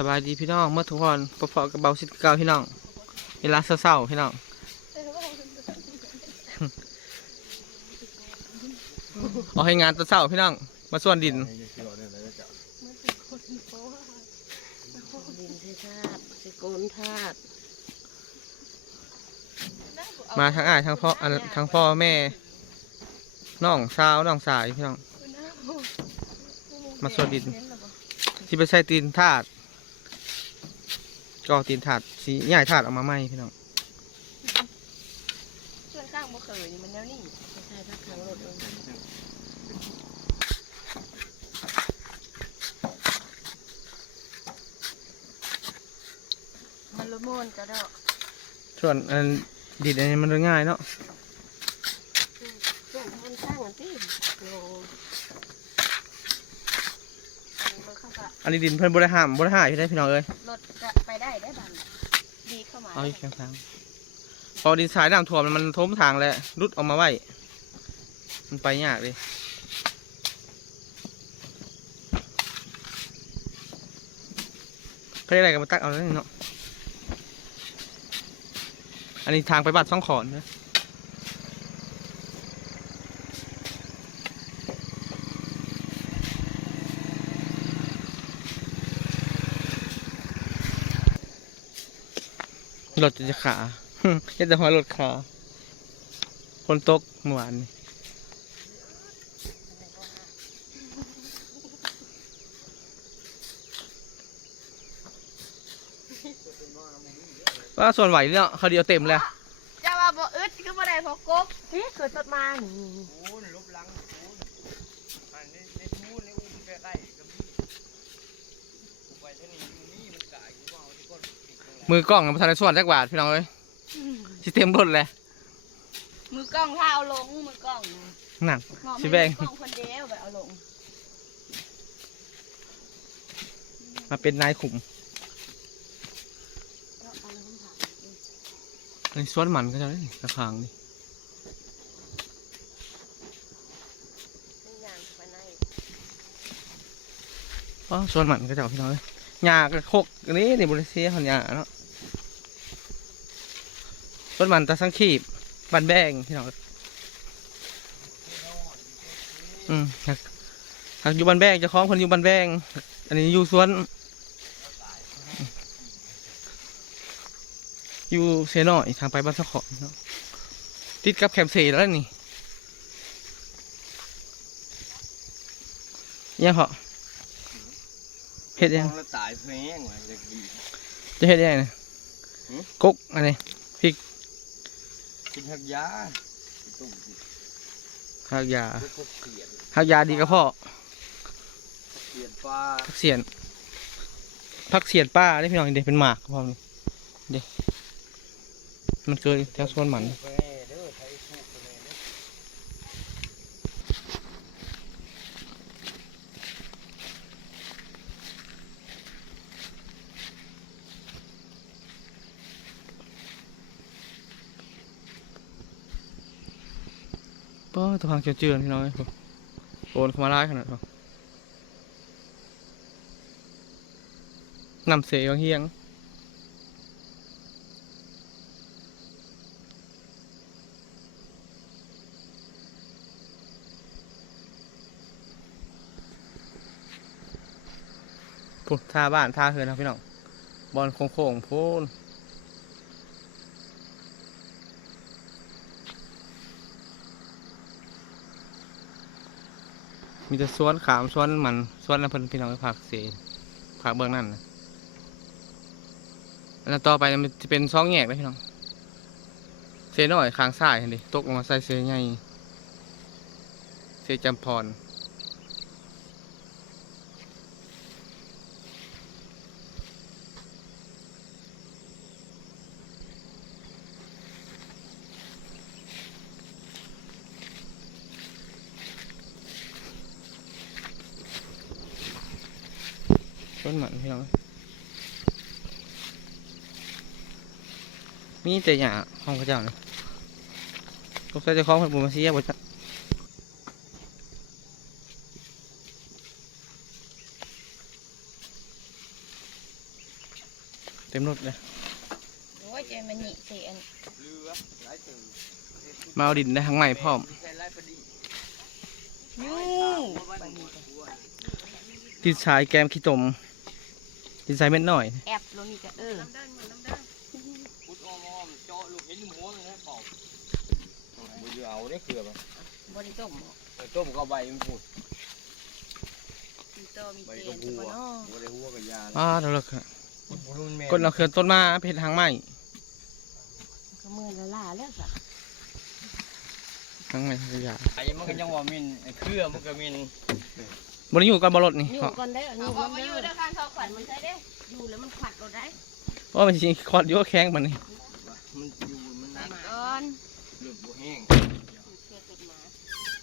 สบายดีพี่น้องเมื่อทุกคนพอกับเบาสิบเก้าพี่น้องเวลาเศร้าๆพี่น้องเอาให้งานตอนเศร้าพี่น้องมาส่วนดินดินที่ธาตุสิโกนธาตุมาทั้งอ้ายทั้งพ่ออันทั้งพ่อแม่น้องสาวน้องสายพี่น้อง มาส่วนดินที่ไปใส่ตีนถาด ก็เอาตีนถาดสีใหญ่ถาดเออกมาไหมพี่น้องส่วนข้างบ่เคยนี่มันแนวนี้ไม่ใช่พักขังรถลงมันละมุนกระดอกส่วนอันดินอันนี้มันง่ายเนาะส่วนมันสร้างอันที่โลมันบ่เข้าไปอันนี้ดินเพิ่นบริหารบริหารอยู่ได้พี่น้องเอ้ย รถจะไปได้ได้บันดี เอาอีกทางพอดินสายน้ำท่วมมันท้มทางแล้วรุดออกมาไว้มันไปยากเลยเพื่ออะไรกันมาตักเอาแล้วเนาะอันนี้ทางไปบัดซ่องขอนนะ รถจะขาเฮ็ดแต่หัวรถขาคนตกเมื่อวานนี่ว่าส่วนไหวเนี่ยเขาเดียวเต็มแล้ว จะว่าบ่อึดก็บ่ได้เพอกบนี่เกิดต้นมานี่ คูนลบหลังคูนอันนี้ในทูนในอุ้มใกล้ๆกับพี่กูไปเท่านี้อยู่นี่มันกายกูเอาที่ก้นปิดตรงไหน มือกล้องมาทันได้ส่วนจักบาทพี่น้องเอ้ยสิเต็มรถเลยมือกล้องถ้าเอาลงมือกล้องนะนั่นมองสิไม่แบ่งมือกล้องคนเดียวแบบเอาลงมาเป็นนายขุมก็เอาน้ำผ่านอันนี้สวนมันก็จะได้กระคางนี่เป็นอย่างไปในอ๋อสวนมันก็จะเอาพี่น้องเอ้ยหญ้ากระโคกอันนี้นี่บริเซียของหญ้าเนาะ สวนมันตะสังขีบบันแบงพี่น้องเอ้ยอืมหักหักอยู่บันแบงเจะคล้าของคนอยู่บันแบง อันนี้อยู่สวน อยู่เซน้อยทางไปบ้านสะขอนเนาะติดกับแคมป์เซแล้วนี่ยังเหรอเฮ็ดยังมองแล้วตายเพลงว่ะจะดีจะเฮ็ดยังไงนะหืมกุ๊กอันนี้ กินหักยาไปตุ่มสิหักยาเพื่อพวกเสียนหักยาดีกับพ่อเสียนปลาพักเสียนพักเสียนป้าได้พี่น้องเด็เป็นหมากกับพ่อนี่เด็มันเกิดแถวสวนหมันไปแน่เด้อไทยคู่ไปแน่เด้อ ป้ ตะพังเจือนพี่น้อยโอนเข้ามาไล่ขนาดนั้นำเสียงเฮียงปุ๊บท่าบ้านท่าเฮือนครับพี่น้องบอลโค้งๆพูน มีแต่สวนขามสวนมันสวนน้ำพันพี่น้องผักเสผักเบื้องนั่นนะแล้วต่อไปมันจะเป็นซองแหกเลยพี่น้องเสหน่อยค้างสายเห็นดิตกลงมาใส่เสใหญ่เสจำพร สวนมันพี่น้องมีแต่หยาของพระเจ้าเนี่ยตกใส่เจ้าของเพิ่นบุญมาเสียบ่จักเต็มรถเลยโอ้ยใจมันหนีเสียนเรือหลายตื่นมาเอาดินได้ทั้งใหม่พร้อมใช้หลายพอดียูบันนี้ดินทรายแกมขี้ตม ดินทรายเม็ดหน่อย แอบลงนี่ก็เออพุดอ้อมอ้อมเจาะลูกเห็นหัวเลยนะเปล่าบุญเอาได้เกลือป่ะบริต้มต้มก็ใบมันพูดมีโตมีใบเจก็นหัตัววเนาะหัวเลยหัวกับยาอ้าเดี๋ยวเราค่ะรุ่นแม่กดเราเคลื่อนต้นมาเพชรทางใหม่ก็มือละล่าแล้วสักทางใหม่ทางยาไอ้มันก็ยังว่ามินไอ้เครือมันก็มิน บนนี้อยู่กันบนรถนี่อยู่เพราะก่อนได้อเอายู่พก่ออนมาได้อยู่อด้วยกันเขาขวัญมันใช่เด้อยู่แล้วมันขวัดเราได้เพราะมันจริงๆคอดอยุ่แข้งมันนี่มันอยู่มันนักก่อนหลุดบ่แห้งเชื่อติดหมา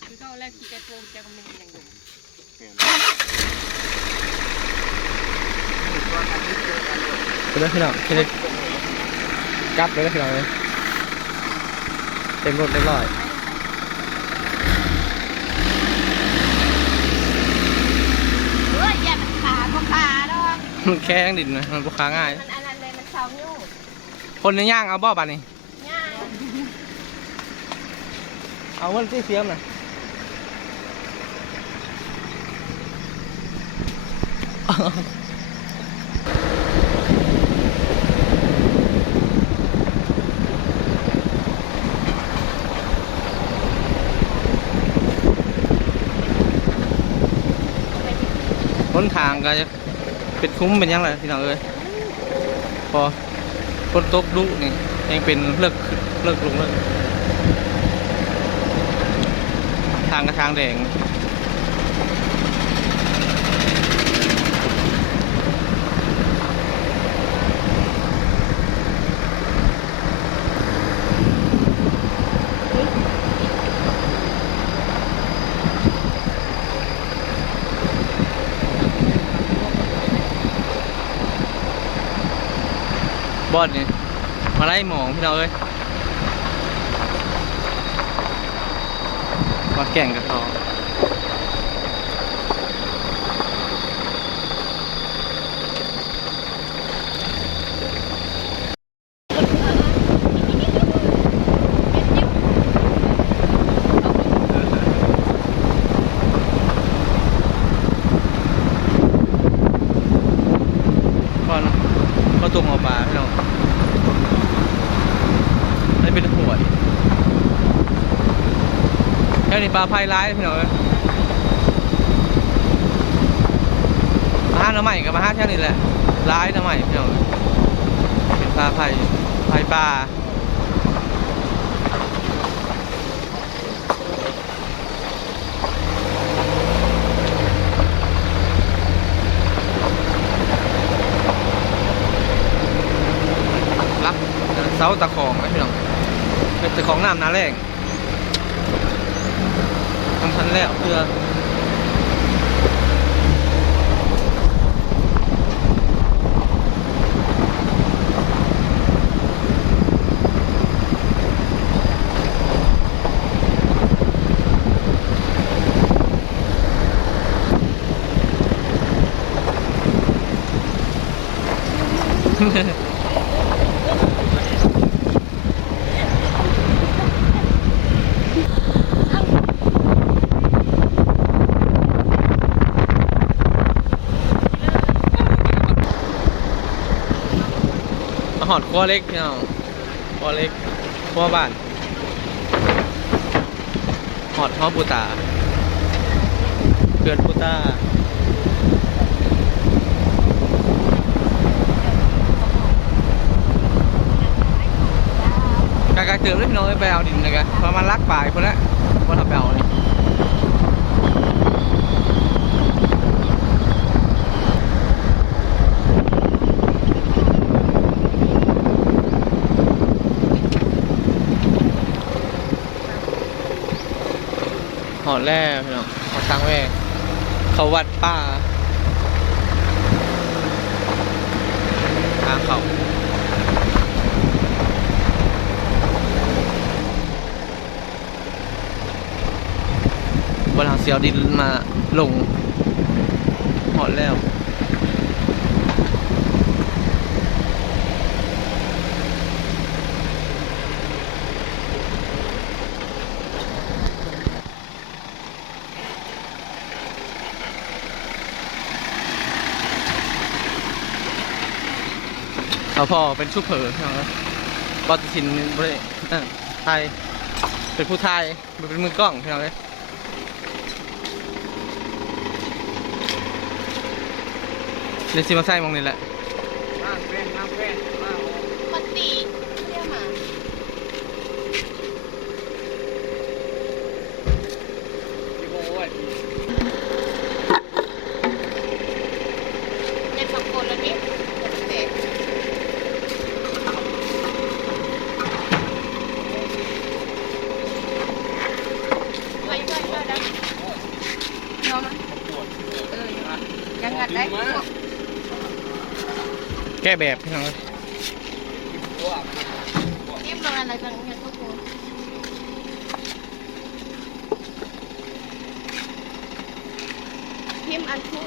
คือเขาแรกที่ไก่โปงจะก็มันยังอยู่ไปเลยพี่น้องไปเลยกลับเลยพี่น้องเลยเต็มรถเรียบร้อย เฮ้ยอย่ามันขาก็ขาดอก มันแข้งดินนะมันบุคาง่าย มันอันนั้นเลยมันเสาอยู่คนในย่างเอาบ่อบันนี่ง่ายเอาเงินที่เสียมน่ะต้นทางก็จะ เป็นคุ้มเป็นยังไงพี่น้องเอ้ยพอคนตกดุนี่ยังเป็นเลิกเลิกลงเลิกทางกระทางแดง บอดนี่ยมาไล่หมองพี่เราเอ้ยมาแก่งกับเขา ก่อนเขาตุ่มเอาปลาพี่น้องนี่ เป็นหวยแค่นี้ปลาไพร้ายพี่น้องเอ้ยมาห้าหน้ำใหม่กับมาห้าแค่นี้แหละร้ายหน้ำใหม่พี่น้องเอ้ยป็นปลาไพไพปลาลักเสาตะของนะพี่น้อง เป็นตะของน้ำนาแรงทำทันแล้วเพื่อมาห อดครัวเล็กพี่น้องครัวเล็กครัวบ้านหอดห้อปูตาเพื่อนปูตากลๆเติมเลยพี่น้อยไปเอาดินเลยกันประมาณลักป่ายคนละว่าทำไปเอาเลย ดแล้วพี่น้องเอดทางแว่เขาวัดป้าทางเขาบนหางเสียวดินมาลงหอดแล้ว พ่อเป็นชูเปอร์พี่น้องเอ้ยบอสชินบรินั่นไทยเป็นผู้ไทยเป็นมือกล้องพี่น้องเลยเดี๋ยวสิมาใส่มองนี่แหละน้ำเป็นน้ำเป็นน้ำปกติเรียกมา ที่บอกว่า เด็กสองคนแล้วนี่เด็กช่วยช่วยช่วยได้ยอมไหมเออยังงัดได้ แก้แบบพี่น้องเอ้ยเรียบร้อยอะไรกันเนี่ยทุกคนพิมพ์อันคู่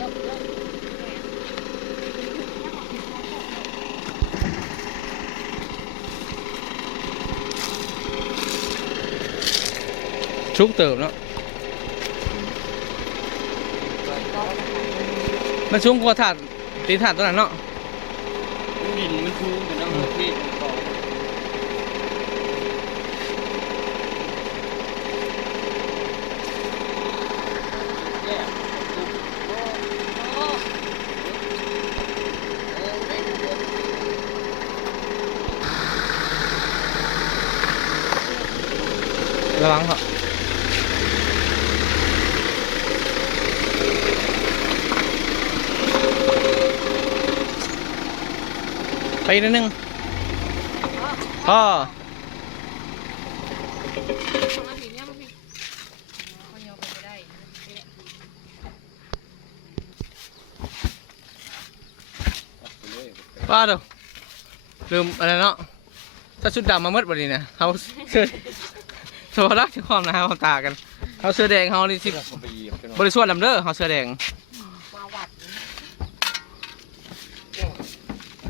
ลบลบชุกเติมเนา มันชุ่มกว่าถาดตีถาดตัวนั้นเนาะดินมันชูกันน้ำที่ต่อระวังครับ อีกนิดนึงพ่อมาถึงเนี่ยมาพี่คนเดียวไปได้ว่าเดี๋ยวลืมอะไรเนาะถ้าชุดดำมาเมื่อวันนี้เนี่ยเขาเสื้อสวัสดีที่ความนะฮะความตากันเขาเสื้อแดงเขานี่สิเขาไปเหยียบกันบริสุทธิ์ลำเด้อเขาเสื้อแดง มาวัด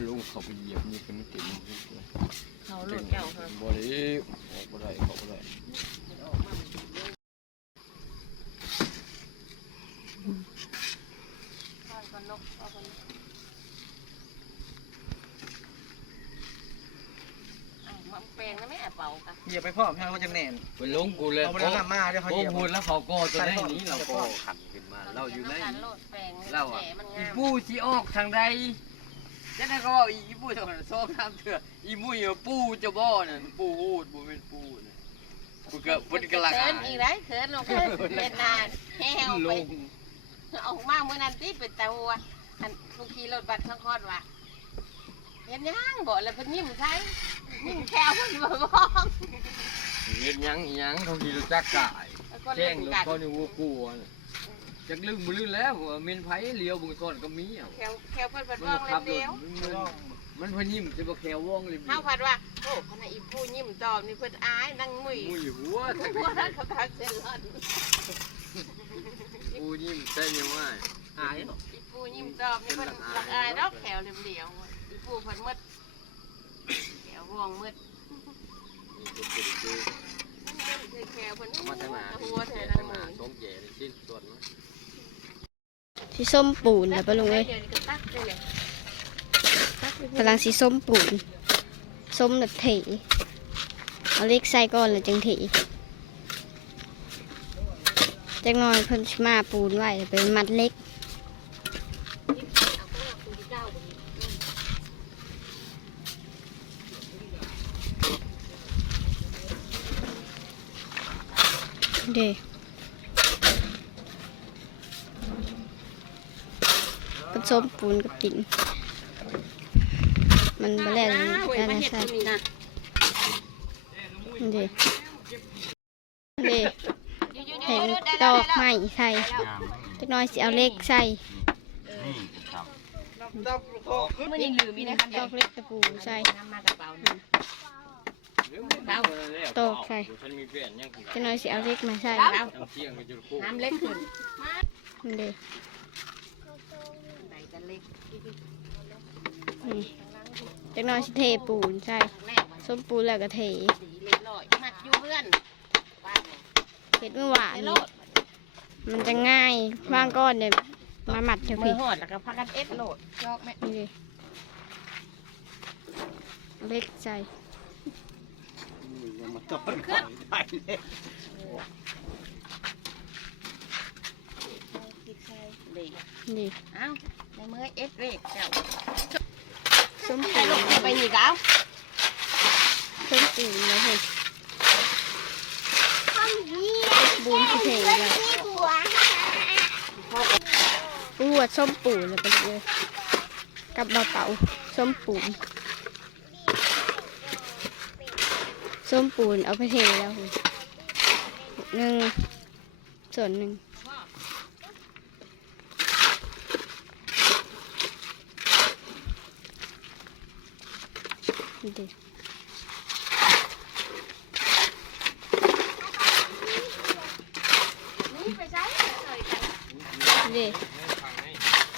ลุงเขาไปเหยียบนี่เป็นไม่ติด เขาหลุดเก่าค่ะ บ่ด้ออกบ่ได้บ่ได้คนนกเอาคนมันแปลงแล้วไม่แอบเป่ากันเหยียบไปพ่อพี่เขาจะแน่นไปลงกูเลยเอาไปแล้วมาเดี๋ยวเขาเหยียบพูดแล้วเขาก็ตัวได้นี้เราก็ขันขึ้นมา เราอยู่ในการโลดแปลงเราอะแหมันอีงามปูสิออกทางใด จะได้ก็ว่าอีปูทางนั้นซอกทางเถื่ออีมุยปูจะบ่อน่ะปูฮูดบ่เป็นปูน่ะกูก็เพิ่นกำลังเขินอีกได้เขินลงเล่นนานแห้วลไปงออกมาเมื่อนั้นที่เป็นตาวัวอันลูกขี่รถบัสข้างคอดว่ะเห็นยังบอกแล้วเพิ่นยิ้มใช่ยิ้มแค่เพิ่นบ่บอกเฮ็ดหยังอีหยังเขาขี่รถจักรกายแล้วก็แจ้เล่งนรถกันเขานี่วัวกลัวน่ะ จักลืมบ่ลืมแล้วว่าเมนไผเลี้ยวเบิ่งซ่อนก็มีอะแค่แค่เพิ่นเพิ่นมันว่องขับรเร็ถวมันมันพยิ้มจะบ่แควว่องเลยๆเฮาพัดว่าโอ้ขณะอีผู้ยิ้มตอบนี่เพิ่นอายนั่งมุยมุยหัวทักหัวนั้นเขาทักเส้นรอดกูยิ้มเต้นยังว่าอายเนาะอีผู้ยิ้มตอบนี่เพิ่นรักอายดอกแขวเหลี่ยมๆอีผู้เพิ่นมืดแขวว่องมืดนี่ก็เป็นคือคือแขวเพิ่นเอามาทางหน้าหัวแท้ทาทั้งงหหมน้าดต้มแย่ในสิ้นส่วนมัน สีส้มปูนนะปะลุงเอ้ยเดี๋ยวนี้ก็ตักได้เลยกำลังสีส้มปูน ส้มแบบเถเอาเล็กใส่ก่อนแล้วจึงเถจักน่อยเพิ่นมาปูนไว้แล้วไปมัดเล็กเด้ สมปูนกับดินมันบ่แล้วนะเว้ยได้มานะเฮ็ดใช่ตัวนี้นะเด้เด้อยู่ๆเห็นๆๆดอกไม้ใส่จักหน้อยสิเอาเล็กใส่มันยังลืมอีกนะคันดเดียอวกเล็กตะปูใส่น้ำมากระเป๋านะโตใส่ฉันมีเพื่อนยังคือจักหน้อยสิเอาเล็กมาใส่เอาน้ำเที่ยงกันจุดคู่น้ำเล็กขึ้นเด้ไหนจะ เล็กนี่จักหน้อยสิเทปูนใส่แม่วันส้มปูนแล้วก็เทสีเล็กลอยมัดอยู่เพื่อนบ้านเนี่ยเห็ดเมื่อวานไอ้โลนี่ดมันจะง่ายว่างก้อนเนี่ยมาหมัดเถอะมืพี่อหอดแล้วก็พากันเอ็ดโหลดจอกแม่นี่ดิเอาเล็กใส่มันต้นขึ้นได้เลยเด็กนี่เอ้า ในมือเอ็ดเลขเจ้าส้มใส่ปูลงไปนี่ก้าวส้มปูแล้วเห็นบูนสิเทเลยปูวดส้มปูเลยไปเลยกับเบาเต๋าส้มปูนส้มปูนเอาไปเทแล้วหนึ่งส่วนหนึ่ง นี่ดินี่ไปใช้เลยกันนี่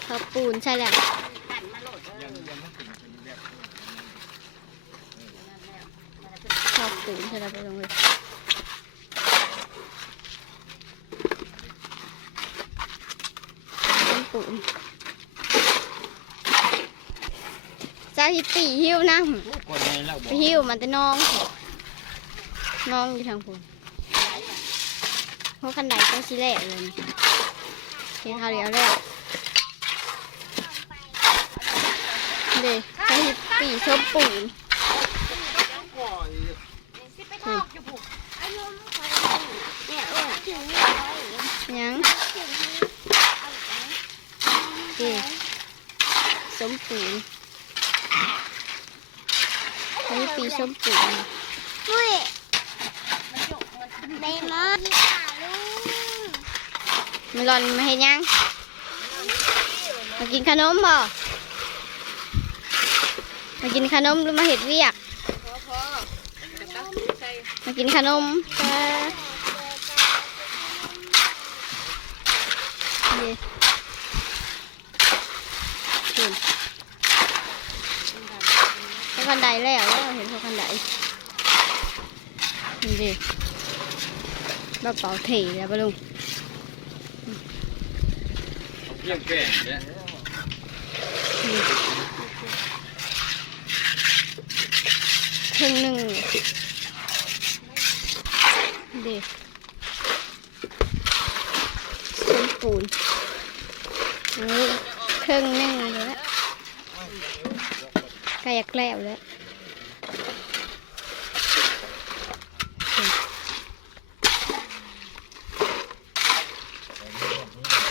ข้าวปูนใช่แล้วกันมาโหลดเออข้าวปูนใช่แล้วไปลงเลยข้าวปูน จะฮิตตีหิ้วนั่งคนในเราบไปอกหิ้วมันจะน้อง น้องอยู่ทางปูนเพราะคันใดต้องสิแหลกเลยนี่เห็นเขาวเดียวแล้วเด็กจะฮิตตีสมปูนสิไปทอกอยู่ผูกยังดีสมปูนอันนี้ปี สมปูนมันจกมันไปมอมันร้อนมาเห็นยัง มากินขนมบ่มากินขนมหรือมาเห็ดเวียกพอพอแล้วก็ใส่มากินขนมจ้าดีเห็นพวกคันไดแล้วแล้วเห็นพวกคันได ดิบ้าเป่าเถี่แล้วปะลุงเพียงแก่เนี่ยนี่ครึ่งหนึ่งดิสมปูนนี่ครึ่งหนึ่งแล้วใกล้จะแกล้วแล้ว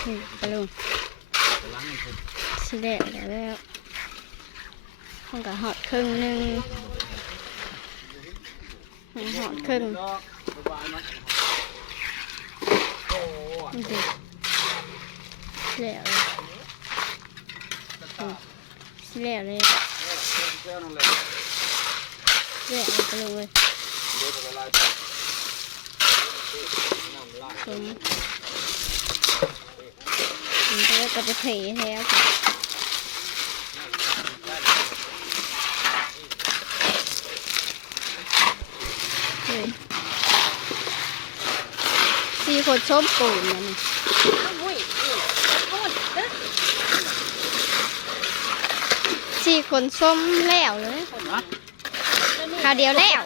นี่ปลาลุง สิแดกแล้วแล้วห้องกับหอดครึ่งหนึ่งหอดครึ่งนี่ดิแล้วสิแล้วเลยแล้วไปเลยผม ผมจะได้กระไปเทแล้วค่ะเฮ้ยสี่คนชมปูนมันอุ้ยอุ้ยพูดเด้อสี่คนส้มแล้วเลยคราวเดียวแล้ว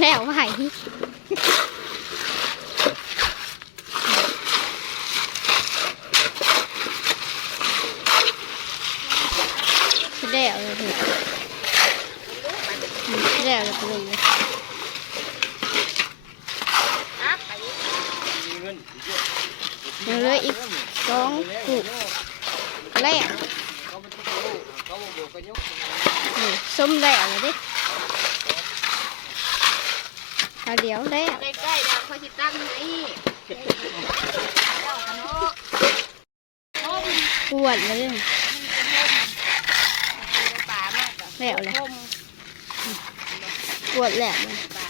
แล้วไหวคือแล้วเลยเถอะอืมคือแล้วเลยไปเลย ครับไป มีเงิน ยังเหลืออีกสองกุกแล้ว เขาไม่ต้องรู้เขาบอกกั นี่ส้มแล้วเลยดิคาวเดียวแล้วใกล้ๆดาวคอจิตั้งนี่เจ้าขนปวดเลยป่ามากอะแล้วเลยปวดแล้วเลย ป่า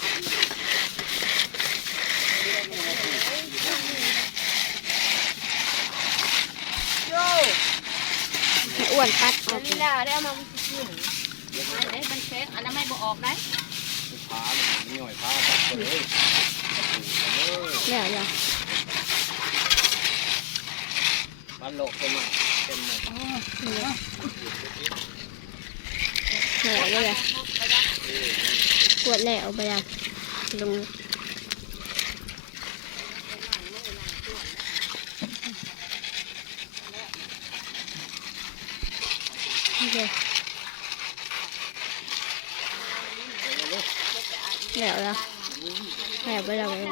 โย่ อ้วนปัดออัอนกนี้ล่ะได้เอามากินอันนี้มันเช็คอันนั้นไม่บอกออกได้พามันหน่อยพาตัดเลยแล้วแล้วเโลกเต็มเต็มหมดแหล่เลยอะปวดแหล่เอาไปอะลงโอเคแหล่แล้ว แ